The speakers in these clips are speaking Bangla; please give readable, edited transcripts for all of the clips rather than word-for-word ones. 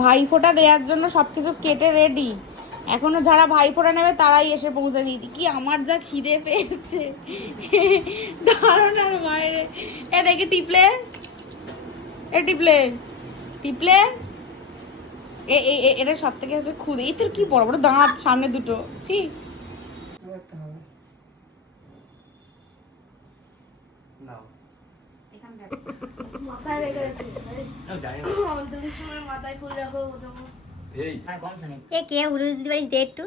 ভাইফোঁটা দেওয়ার জন্য সবকিছু কেটে রেডি। এখনো যারা ভাইফোঁটা নেবে তারাই এসে পৌঁছে দিই। কি আমার যা খিদে পেয়েছে ধারণার বাইরে। এ দেখি টিপলে, এ টিপলে টিপলে এটা সব থেকে হচ্ছে খুদে। এই তোর কি বড় বড় দাঁত সামনে দুটো, ছি। কে উড়ে দিতে পারিস দে একটু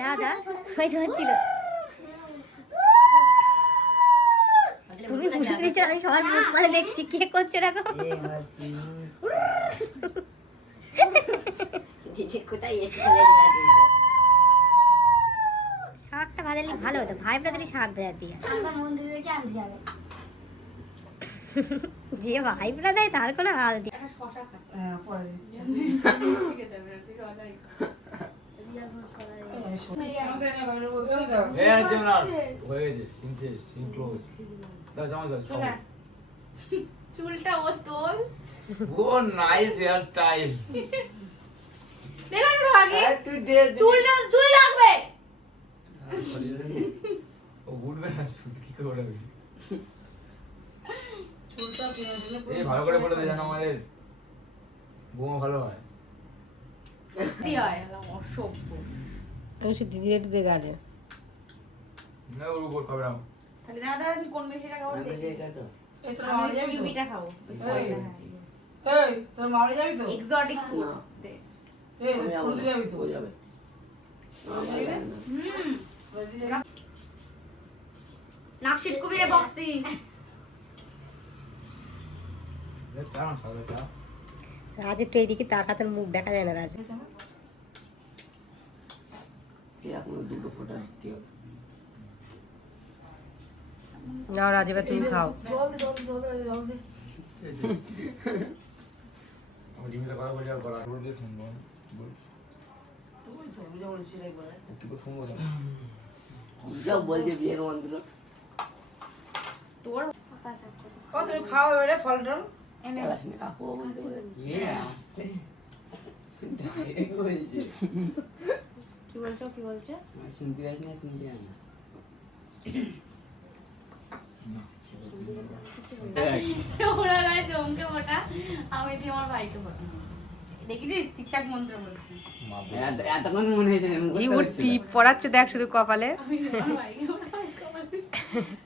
দাদা হয়তো হচ্ছিল তুমি বুঝে দিচ্ছ আমি সবার মুখ মানে দেখছি কে করছে রাখো শাকটা ভাজালে ভালো হতো ভাই ব্রাদারি শাক ভেজা দিয়ে মন্দির থেকে আনতে যাবে যে ভাই ব্রাদার তার কোনো হাল দিয়ে চুলটা ও তোর ও নাইস হেয়ার স্টাইল দেখো তো আগে চুলটা চুল লাগবে ও উঠবে না চুল কি করে ওঠে চুলটা এই ভালো করে বলে দেন আমাদের বউ ভালো হয় কি হয় অসভ্য আমি সে দিদি একটু দেখে আনে না ওর উপর খাবে না তাহলে দাদা আমি কোন মিষ্টিটা খাবো দেখি এটা তো এই তো আমি কিউবিটা খাবো এই তোর মারা যাবি তো এক্সোটিক ফুডস দে এই ফুল যাবি তো হয়ে যাবে নাকশিট কুবিয়ে বক্সি চা না সাদা চা রাজ একটু এইদিকে তাকাতে মুখ দেখা যায় না রাজ এরকম দুটো ফোঁটা দিতে হবে নাও রাজ এবার তুমি খাও জল দে আমি ডিমিতে কথা বলি আর গলা করে দিয়ে শুনবো তুই তো বুঝে বলছিস একবার কি করে শুনবো সব বলছে বিয়ের মন্ত্র তোর ও তুমি খাও এবারে ফল টল এনে কাকু বলতে বলে আসতে ডাইরেক্ট বলছে কি বলছো কি বলছে শুনতে পাইস না শুনতে না ওরা গায়ে জমকে ফোটা আমি দিয়ে আমার ভাইকে ফোটা দেখেছিস ঠিকঠাক মন্ত্র বলছি এতক্ষণ মনে হয়েছে এই ও টিপ পড়াচ্ছে দেখ শুধু কপালে আমি আমার ভাইকে ফোটা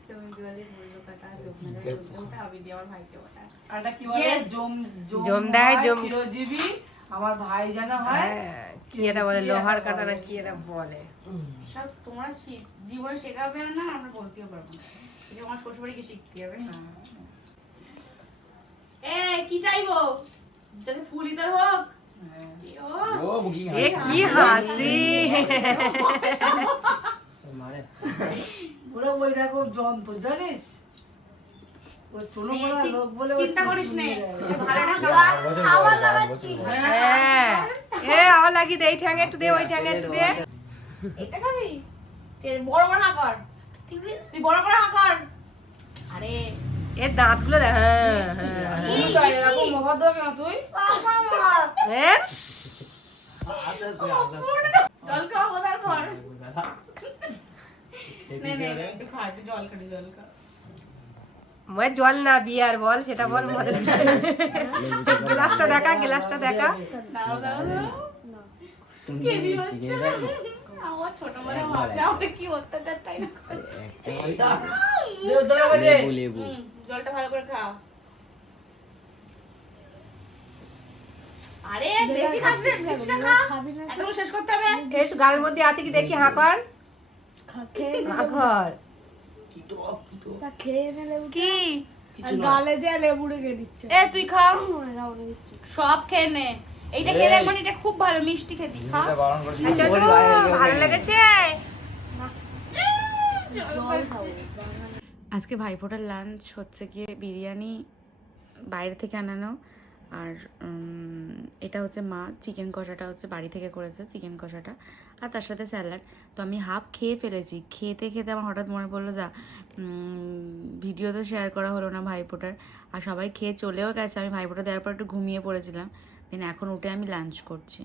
তুমি বলে বললো কাটা জমকে আমি দিয়ে আমার ভাইকে ফোটা আর এটা কি বলে জম দেয়, জম। চিরজীবী আমার ভাই যেন হয় কি এটা বলে লোহার কাটা না কি এটা বলে সব তোমরা জীবনে শেখাবে না আমরা বলতেও পারবো না এই যে আমার শ্বশুরবাড়িকে শিখতে হবে না এ কি চাইবো যাতে ফুলি তোর হোক ও বুকিং এ কি হাসি মারে ওরা ওই দেখো যন্ত্র জানিস ওই ছোট বড় লোক বলে চিন্তা করিস না ভালো হ্যাঁ এ আও লাগি দে এই ঠ্যাঙে একটু দে ওই ঠ্যাঙে একটু দে এটা খাবি বড় করে হা কর তুই বড় করে হা কর আরে এর দাঁতগুলো দেখ হ্যাঁ তুই তো এরকম মহা দেবে না তুই এর জল খাওয়া বোধার কর নে একটু খা একটু জল খাটি জল খা মই জল না বিয়ার বল সেটা বল মদের গ্লাসটা দেখা গ্লাসটা দেখা দাও দাও দাও শুনতে মিষ্টি খেয়ে দেখ না আমার ছোট বড় ভাবছে আমরা কি অত্যাচার তাই না করে লেবু লেবু জলটা ভালো করে খাও আরে বেশি খাস না বেশিটা খা একদম শেষ করতে হবে এই তো গালের মধ্যে আছে কি দেখি হা কর হা কর কি টক কি টক কি কিছু না গালে দিয়ে লেবু রেখে দিচ্ছে এ তুই খা সব খেয়ে নে এইটা খেলে এখন এটা খুব ভালো মিষ্টি খেতি খা এটা বারণ করে আচ্ছা ভালো লেগেছে আজকে ভাইফোঁটার লাঞ্চ হচ্ছে গিয়ে বিরিয়ানি বাইরে থেকে আনানো আর এটা হচ্ছে মা চিকেন কষাটা হচ্ছে বাড়ি থেকে করেছে চিকেন কষাটা, আর তার সাথে স্যালাড। তো আমি হাফ খেয়ে ফেলেছি। খেতে খেতে আমার হঠাৎ মনে পড়লো যা ভিডিও তো শেয়ার করা হলো না ভাইফোঁটার, আর সবাই খেয়ে চলেও গেছে। আমি ভাইফোঁটা দেওয়ার পর একটু ঘুমিয়ে পড়েছিলাম, দেন এখন উঠে আমি লাঞ্চ করছি।